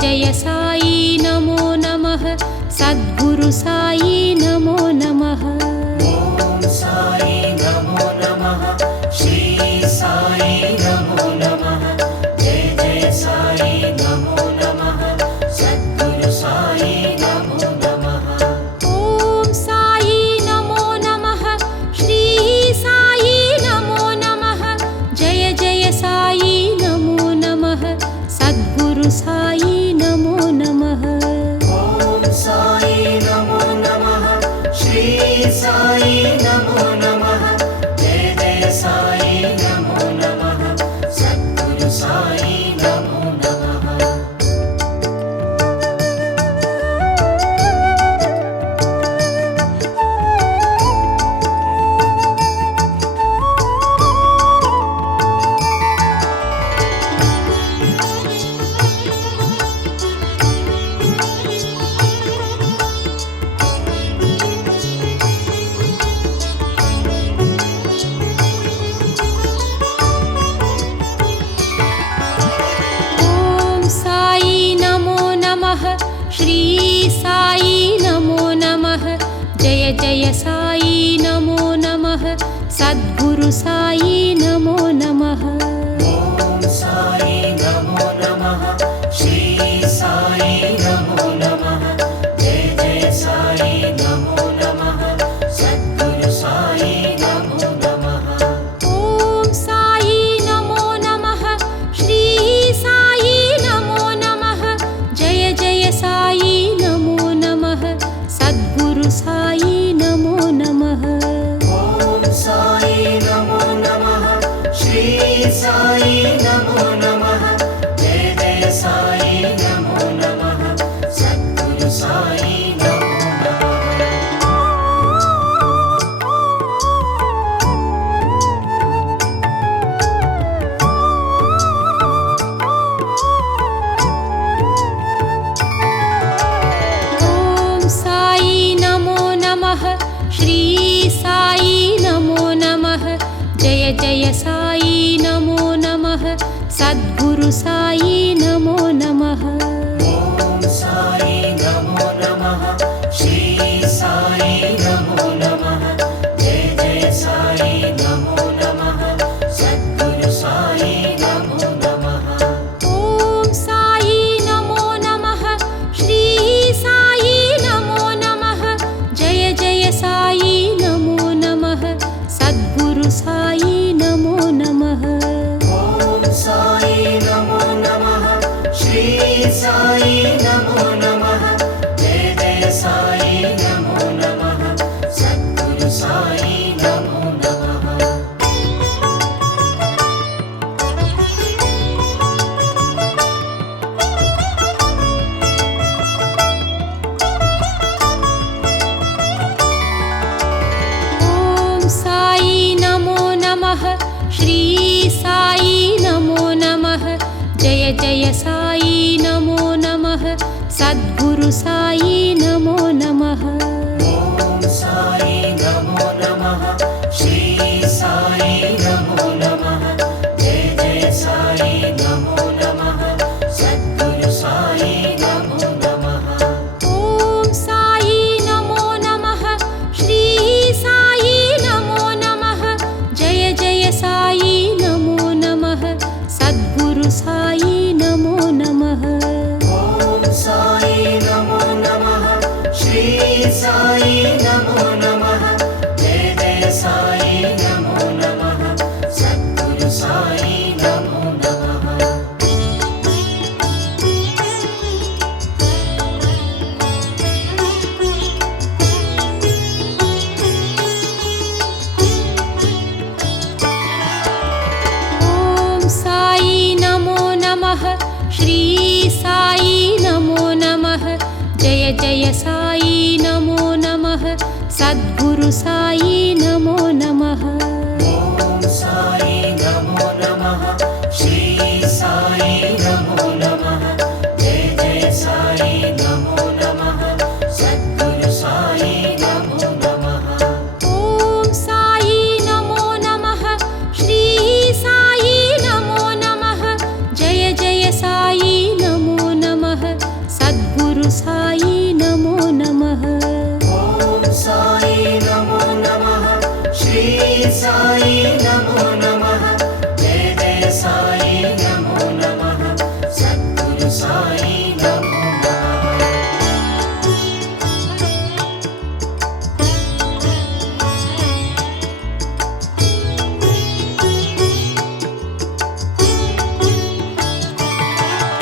जय साई नमो नमः सद्गुरु साई नमो नमः। ओम साई नमो नमः श्री साई नमो नमः जय जय साई नमो नमः सद्गुरु साई नमो नमः। ओम साई नमो नमः श्री साई नमो नमः जय जय साई नमो नमः सद्गुरु साई नमो नमः। ओम साई नमो नमः श्री साई नमो नमः जय जय साई नमो नमः सद्गुरु साई नमो नमः। ओम साई नमो नमः श्री साई नमो नमः जय जय साई नमो नमः सद्गुरु साई नमो नमः। ओम साई नमो नमः श्री साई नमो नमः जय जय साई नमो नमः सद्गुरु साई नमो नमः। ओम साई नमो नमः श्री साई नमो नमः जय जय साई नमो नमः सद्गुरु साई नमो नमः। ओम साई नमो नमः श्री साई नमो नमः जय जय साई नमो नमः सद्गुरु साई नमो नमः। ओम साई नमो नमः श्री साई नमो नमः जय जय साई नमो नमः सद्गुरु साई नमो नमः। ओम साई नमो नमः श्री साई नमो नमः जय जय साई नमो नमः सद्गुरु साई नमो नमः। ओम साई नमो नमः श्री साई नमो नमः जय जय साई नमो नमः सद्गुरु साई नमो नमः। ओम साई नमो नमः श्री साई नमो नमः जय जय साई नमो नमः सद्गुरु साई नमो नमः। ओम साई नमो नमः श्री साई नमो नमः जय जय साई नमो नमः सद्गुरु साई नमो नमः। ओम साई नमो नमः श्री साई नमो नमः जय जय साई नमो नमः सद्गुरु साई नमो नमः। ओम साई नमो नमः श्री साई नमो नमः जय जय साई नमो नमः सद्गुरु साई नमो नमः। ओम साई नमो नमः श्री साई नमो नमः जय जय साई नमो नमः सद्गुरु साई नमो नमः। ओम साई नमो नमः श्री साई नमो नमः जय जय साई नमो नमः सद्गुरु साई नमो नमः। ओम साई नमो नमः श्री साई नमो नमः जय जय साई नमो नमः सद्गुरु साई नमो नमः। ओम साई नमो नमः श्री साई नमो नमः जय जय साई नमो नमः नमो नमः जय जय साई नमो नमः सद्गुरु साई नमो नमः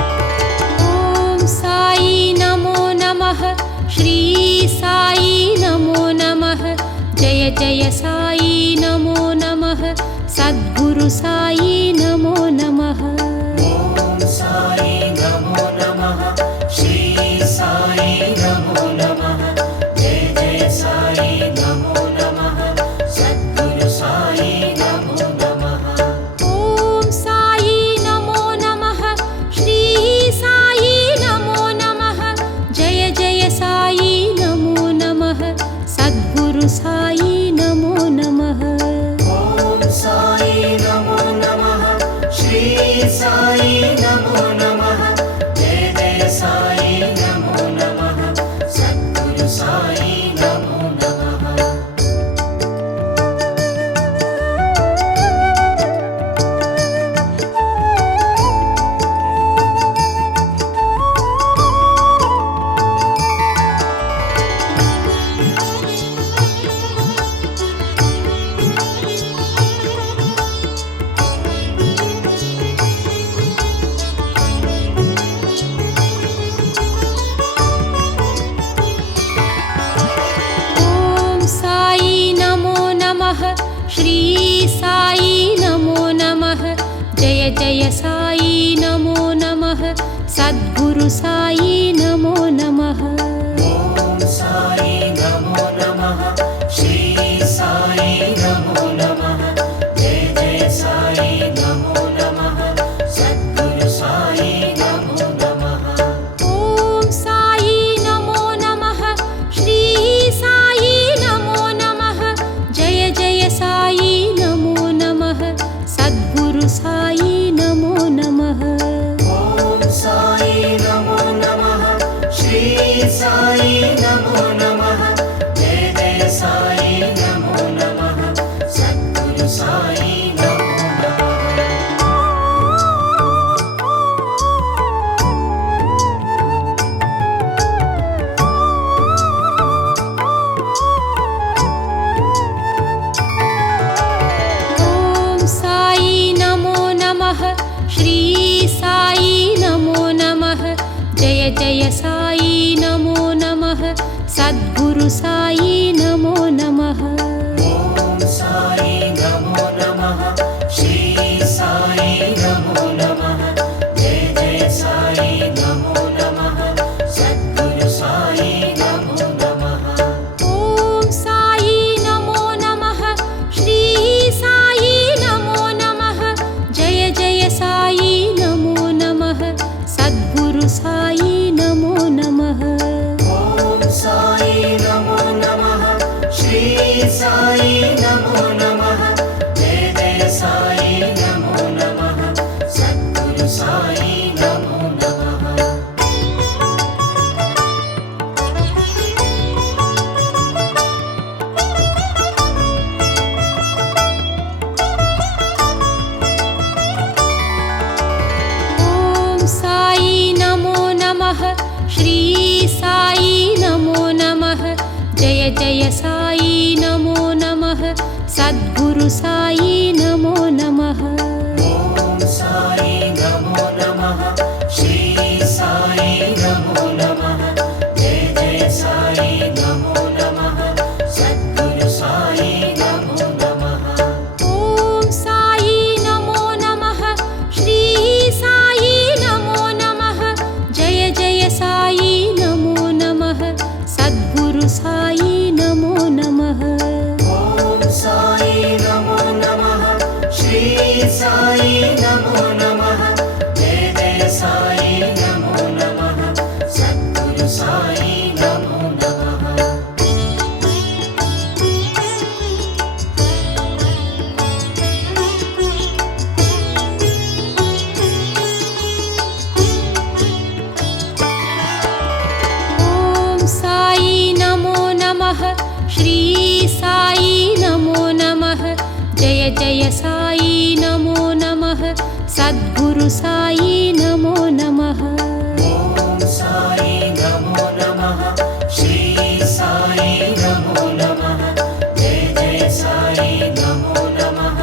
ॐ साई नमो नमः श्री साई नमो नमः जय जय साई नमो नमः सद्गुरु साई नमो नमः ॐ साई नमो नमः श्री साई नमो नमः जय जय साई नमो नमः सद्गुरु साई नमो नमः ॐ साई नमो नमः श्री साई नमो नमः जय जय साई नमो नमः सद्गुरु साई नमो नमः ॐ साई नमो नमः श्री साई नमो नमः जय जय साई नमो नमः सद्गुरु साई नमो नमः ॐ साई नमो नमः श्री साई नमो नमः जय जय साई नमो नमः सद्गुरु साई नमो नमः ॐ साई नमो नमः श्री साई नमो नमः जय जय साई नमो नमः सद्गुरु साई नमो नमः ॐ साई नमो नमः श्री साई नमो नमः जय जय साई नमो नमः सद्गुरु साई नमो नमः ॐ साई नमो नमः श्री साई नमो नमः जय जय साई नमो नमः सद्गुरु साई नमो नमः ॐ साई नमो नमः श्री साई नमो नमः जय जय साई नमो नमः सद्गुरु साई नमो नमः ॐ साई नमो नमः श्री साई नमो नमः जय जय साई नमो नमः सद्गुरु साई नमो नमः ॐ साई नमो नमः श्री साई नमो नमः जय जय साई नमो नमः सद्गुरु साई नमो नमः ॐ साई नमो नमः श्री साई नमो नमः जय जय साई नमो नमः सद्गुरु साई नमो नमः ॐ साई नमो नमः श्री साई नमो नमः जय जय साई नमो नमः सद्गुरु साई नमो नमः ॐ साई नमो नमः श्री साई नमो नमः जय जय साई नमो नमः सद्गुरु साई नमो नमः ॐ साई नमो नमः श्री साई नमो नमः जय जय साई नमो नमः सद्गुरु साई नमो नमः ॐ साई नमो नमः श्री साई नमो नमः जय जय साई नमो नमः सद्गुरु साई नमो नमः ॐ साई नमो नमः श्री साई नमो नमः जय जय जय साई नमो नमः सद्गुरु साई नमो नमः ॐ साई नमो नमः श्री साई नमो नमः जय जय साई नमो नमः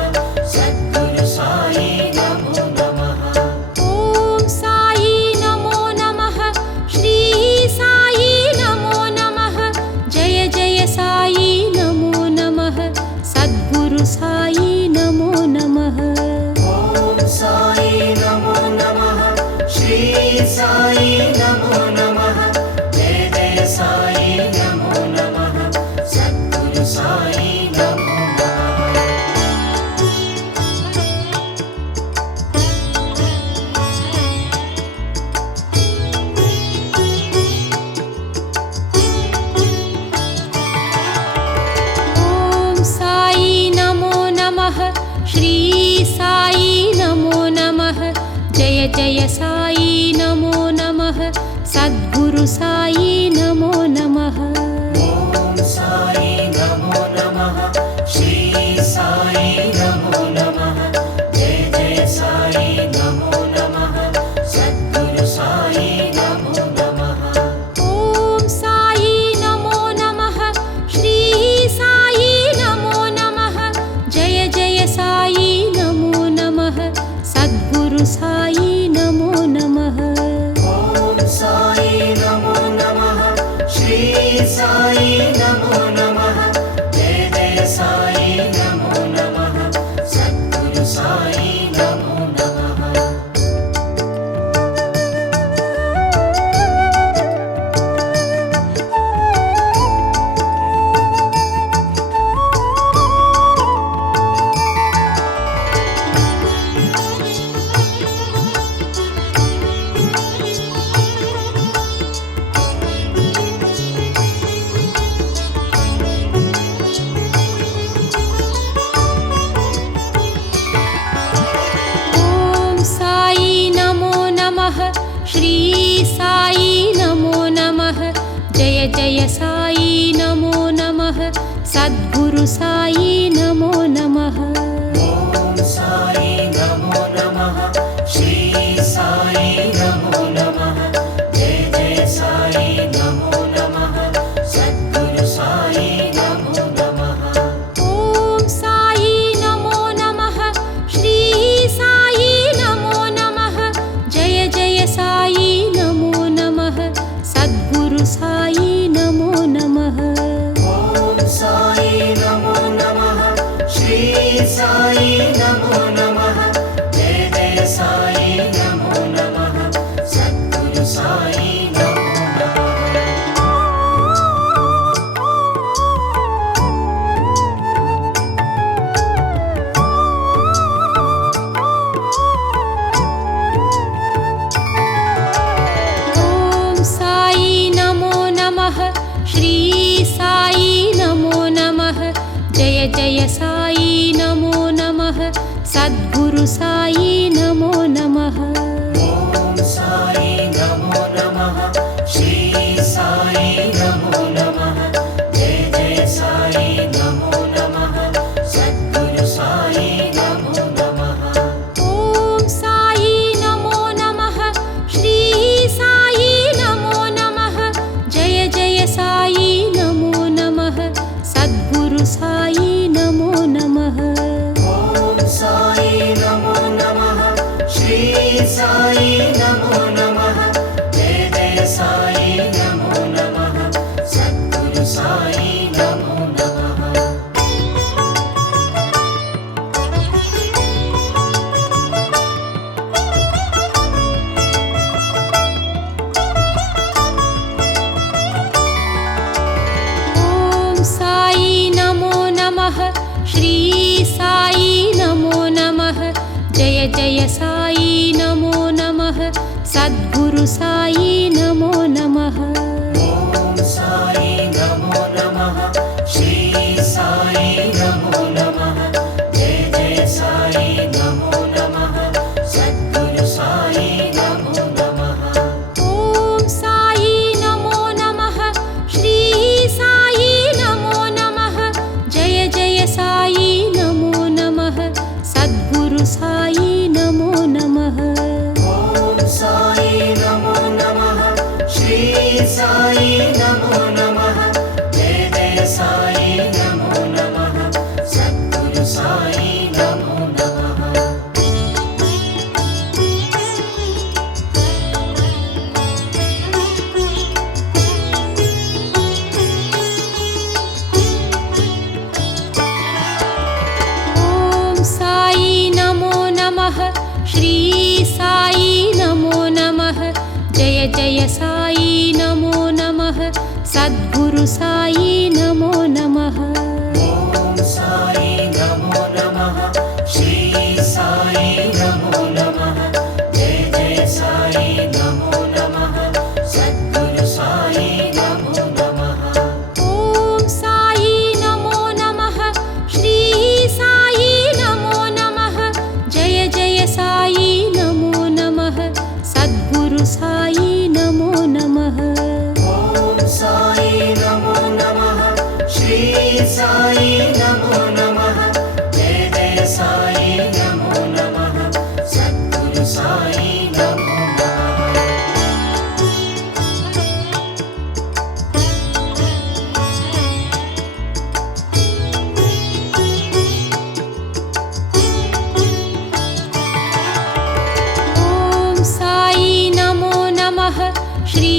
सद्गुरु साई नमो नमः ॐ साई नमो नमः श्री साई नमो नमः जय जय साई नमो नमः सद्गुरु साई नमो नमः ॐ साई नमो नमः श्री साई नमो नमः जय जय साई नमो नमः सद्गुरु साई नमो नमः ॐ साई नमो नमः श्री साई नमो नमः जय जय साई नमो नमः सद्गुरु साई नमो नमः ॐ साई नमो नमः श्री साई नमो नमः जय जय साई नमो नमः सद्गुरु साई नमो नमः ॐ साई नमो नमः श्री साई नमो नमः जय जय साई नमो नमः सद्गुरु साई नमो नमः ॐ साई नमो नमः श्री साई नमो नमः जय जय साई नमो नमः सद्गुरु साई नमो नमः ॐ साई नमो नमः श्री साई नमो नमः जय जय साई नमो नमः सद्गुरु साई नमो नमः ॐ साई नमो नमः श्री साई नमो नमः जय जय साई नमो नमः सद्गुरु साई नमो नमः ॐ साई नमो नमः श्री साई नमो नमः जय जय साई नमो नमः सद्गुरु साई नमो नमः ॐ साई नमो नमः श्री साई नमो नमः जय जय साई नमो नमः सद्गुरु साई नमो नमः ॐ साई नमो नमः श्री साई नमो नमः जय जय साई नमो नमः सद्गुरु साई नमो नमः ॐ साई नमो नमः श्री साई नमो नमः जय जय साई नमो नमः सद्गुरु साई नमो नमः ॐ साई नमो नमः श्री साई नमो नमः जय जय साई नमो नमः सद्गुरु साई नमो नमः ॐ साई नमो नमः श्री साई नमो नमः जय जय साई नमो नमः सद्गुरु साई नमो नमः ॐ साई नमो नमः श्री साई नमो नमः जय जय साई नमो नमः सद्गुरु साई नमो नमः ॐ साई नमो नमः श्री साई नमो नमः जय जय साई नमो नमः सद्गुरु साई नमो नमः ॐ साई नमो नमः श्री साई नमो नमः जय जय साई नमो नमः సాయి నమో నమః ఓం సాయి నమో నమః శ్రీ సాయి నమో నమః జయ జయ సాయి నమో నమః సద్గురు సాయి నమో నమః ఓం సాయి నమో నమః శ్రీ సాయి నమో నమః జయ జయ సాయి నమో నమః సద్గురు సాయి నమో నమః ఓం సాయి నమో నమః శ్రీ సాయి నమో నమః జయ జయ సాయి నమో నమః సద్గురు సాయి నమో నమః ఓం సాయి నమో నమః శ్రీ సాయి నమో నమః జయ జయ సాయి నమో నమః సద్గురు సాయి నమో నమః ఓం సాయి నమో నమః శ్రీ సాయి నమో నమః జయ జయ సాయి నమో నమః సద్గురు సాయి నమో నమః ఓం సాయి నమో నమః శ్రీ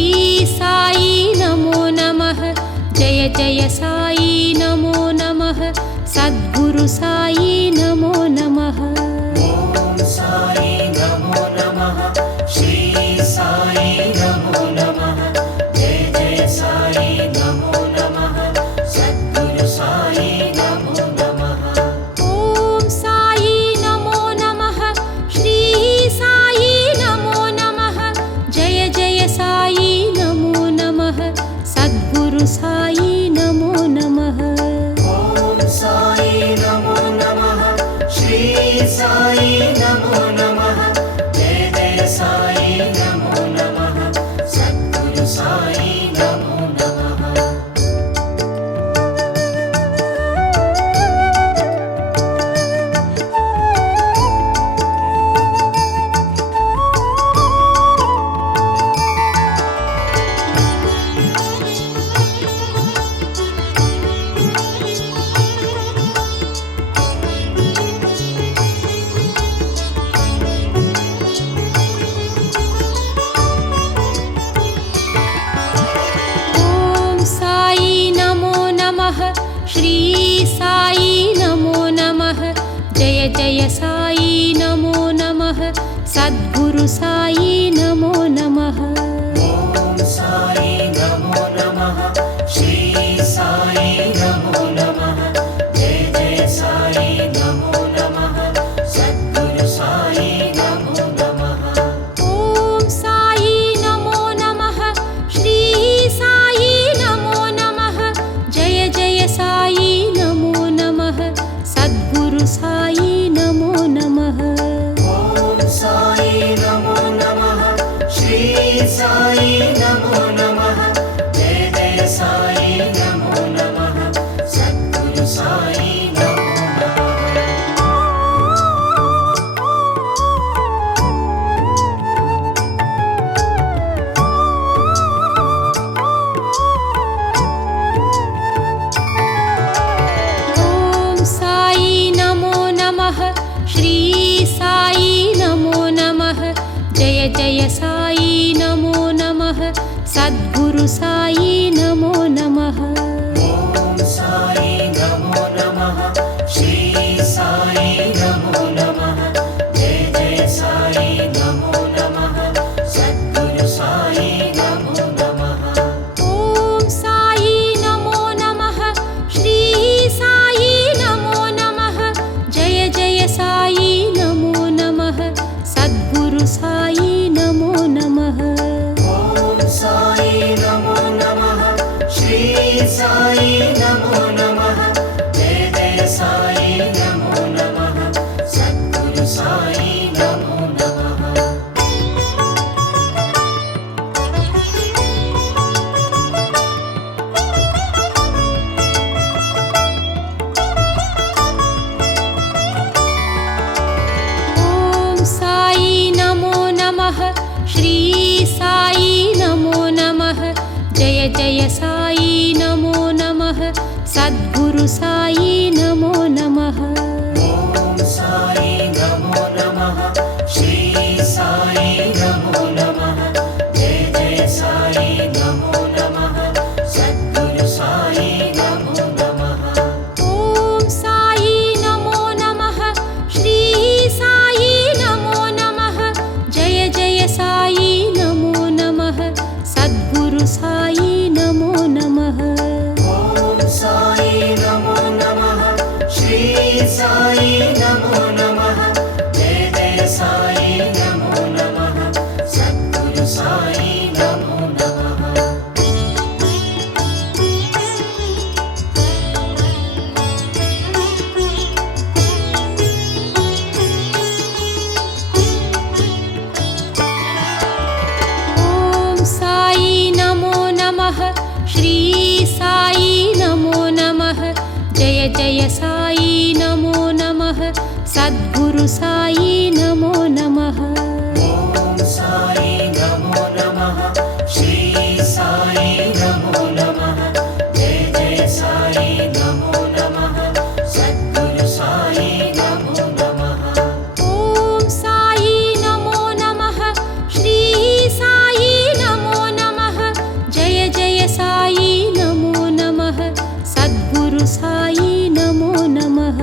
సాయి నమో నమః జయ జయ సాయి నమో నమః సద్గురు సాయి నమో నమః ఓం సాయి నమో నమః శ్రీ సాయి నమో నమః జయ జయ సాయి నమో నమః సద్గురు సాయి నమో నమః ఓం సాయి నమో నమః శ్రీ సాయి నమో నమః జయ జయ సాయి నమో నమః సద్గురు సాయి నమో నమః ఓం సాయి నమో నమః శ్రీ సాయి నమో నమః జయ జయ సాయి నమో నమః సద్గురు సాయి నమో నమః ఓం సాయి నమో నమః శ్రీ సాయి నమో నమః జయ జయ సాయి నమో నమః సద్గురు సాయి నమో నమః ఓం సాయి నమో నమః శ్రీ సాయి నమో నమః జయ జయ సాయి నమో నమః సద్గురు సాయి నమో నమః ఓం సాయి నమో నమః శ్రీ సాయి నమో నమః జయ జయ సాయి నమో నమః సద్గురు సాయి నమో నమః ఓం సాయి నమో నమః శ్రీ సాయి నమో నమః జయ జయ సాయి నమో నమః సద్గురు సాయి నమో నమః ఓం సాయి నమో నమః శ్రీ సాయి నమో నమః జయ జయ సాయి నమో నమః సద్గురు సాయి నమో నమః ఓం సాయి నమో నమః శ్రీ సాయి నమో నమః జయ జయ సాయి నమో నమః సద్గురు సాయి నమో నమః ఓం సాయి నమో నమః శ్రీ సాయి నమో నమః జయ జయ సాయి నమో నమః సద్గురు సాయి నమో నమః ఓం సాయి నమో నమః శ్రీ సాయి నమో నమః జయ జయ సాయి నమో నమః సద్గురు సాయి నమో నమః श्री साई नमो नमः जय जय साई नमो नमः सद्गुरु साई नमो नमः ॐ साई नमो नमः श्री साई नमो नमः जय जय साई नमो नमः सद्गुरु साई नमो नमः ॐ साई नमो नमः श्री साई नमो नमः जय जय साई नमो नमः सद्गुरु साई नमो नमः ॐ साई नमो नमः श्री साई नमो नमः जय जय साई नमो नमः सद्गुरु साई नमो नमः ॐ साई नमो नमः श्री साई नमो नमः जय जय साई नमो नमः सद्गुरु साई नमो नमः ॐ साई नमो नमः श्री साई नमो नमः जय जय साई नमो नमः सद्गुरु साई नमो नमः ॐ साई नमो नमः श्री साई नमो नमः जय जय साई नमो नमः सद्गुरु साई नमो नमः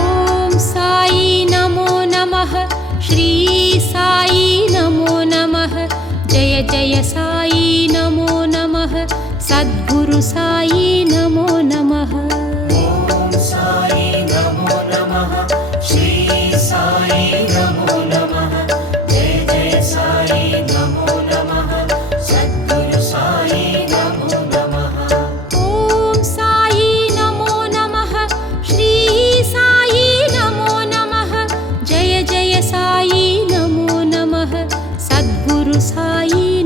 ॐ साई नमो नमः श्री साई नमो नमः जय जय साई नमो नमः सद्गुरु साई नमो नमः ॐ साई नमो नमः श्री साई नमो नमः जय जय साई नमो नमः सद्गुरु साई नमो नमः ॐ साई नमो नमः श्री साई नमो नमः जय जय साई नमो नमः सद्गुरु साई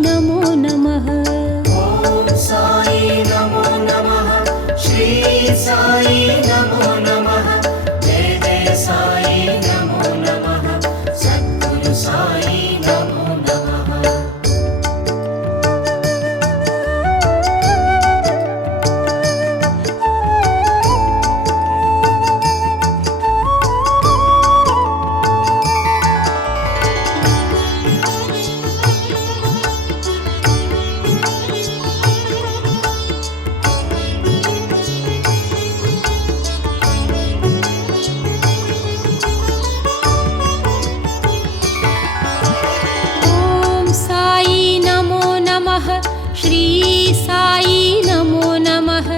नमो नमः ॐ साई नमो नमः श्री साई नमो नमः जय जय साई नमो नमः सद्गुरु साई नमो नमः ॐ साई नमो नमः श्री साई नमो नमः जय जय साई नमो नमः सद्गुरु साई नमो नमः ॐ साई नमो नमः श्री साई नमो नमः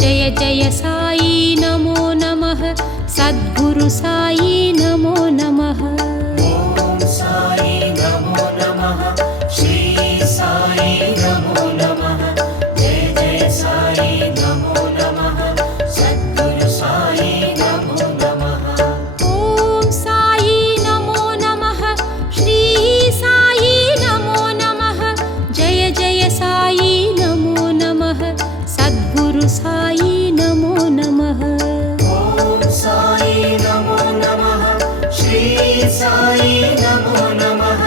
जय जय साई नमो नमः सद्गुरु साई नमो नमः ॐ साई नमो नमः श्री साई नमो नमः जय जय साई नमो नमः सद्गुरु साई नमो नमः ॐ साई नमो नमः श्री साई नमो नमः जय जय साई नमो नमः सद्गुरु साई नमो नमः ॐ साई नमो नमः श्री साई नमो नमः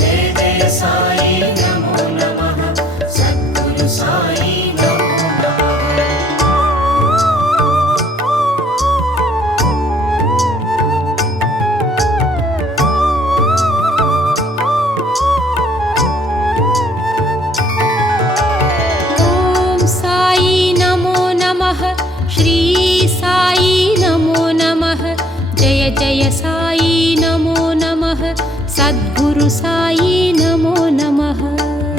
जय जय साई नमो नमः सद्गुरु साई नमो नमः ॐ साई नमो नमः श्री साई नमो नमः जय जय साई नमो नमः सद्गुरु साई नमो नमः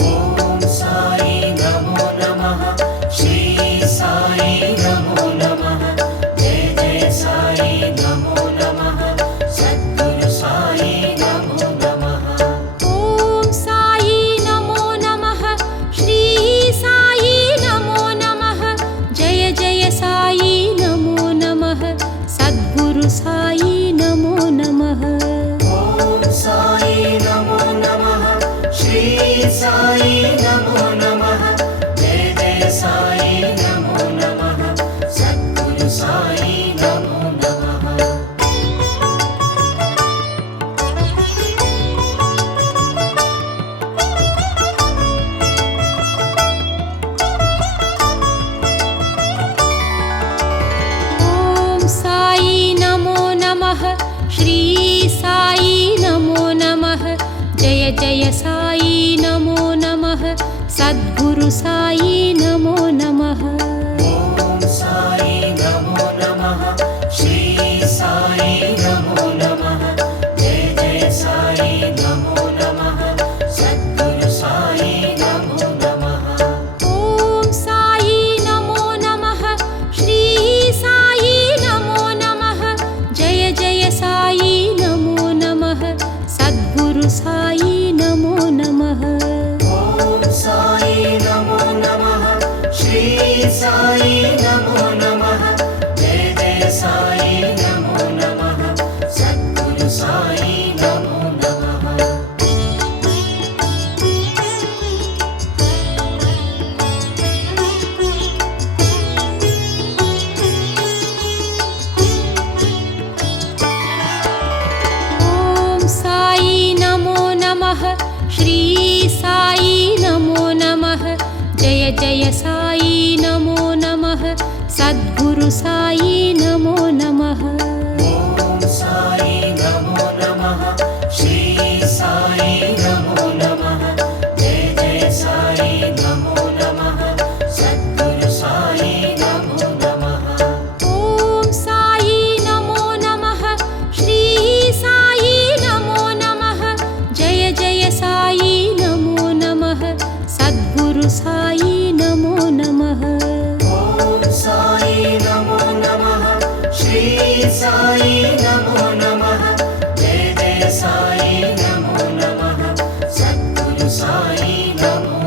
ॐ साई नमो नमः श्री साई नमो नमः जय जय साई नमो नमः सद्गुरु साई नमो नमः ॐ साई नमो नमः श्री साई नमो नमः సాయి నమో నమః జయ జయ సాయి నమో నమః సద్గురు సాయి నమో నమః ॐ साई नमो नमः श्री साई नमो नमः जय जय साई नमो नमः सद्गुरु साई नमो नमः ఓం సాయి నమో నమః శ్రీ సాయి నమో నమః జయ జయ సాయి నమో నమః సద్గురు సాయి నమో నమః ॐ साई नमो नमः श्री साई नमो नमः जय जय साई नमो नमः सद्गुरु साई नमो नमः ఓం సాయి నమో నమః శ్రీ సాయి నమో నమః జయ జయ సాయి నమో నమః సద్గురు సాయి నమో నమః ॐ साई नमो नमः श्री साई नमो नमः जय जय साई नमो नमः सद्गुरु साई नमो नमः ఓం సాయి నమో నమః శ్రీ సాయి నమో నమః జయ జయ సాయి నమో నమః సద్గురు సాయి నమో నమః ॐ साई नमो नमः श्री साई नमो नमः जय जय साई नमो नमः सद्गुरु साई नमो नमः ఓం సాయి నమో నమః శ్రీ సాయి నమో నమః జయ జయ సాయి నమో నమః సద్గురు సాయి నమో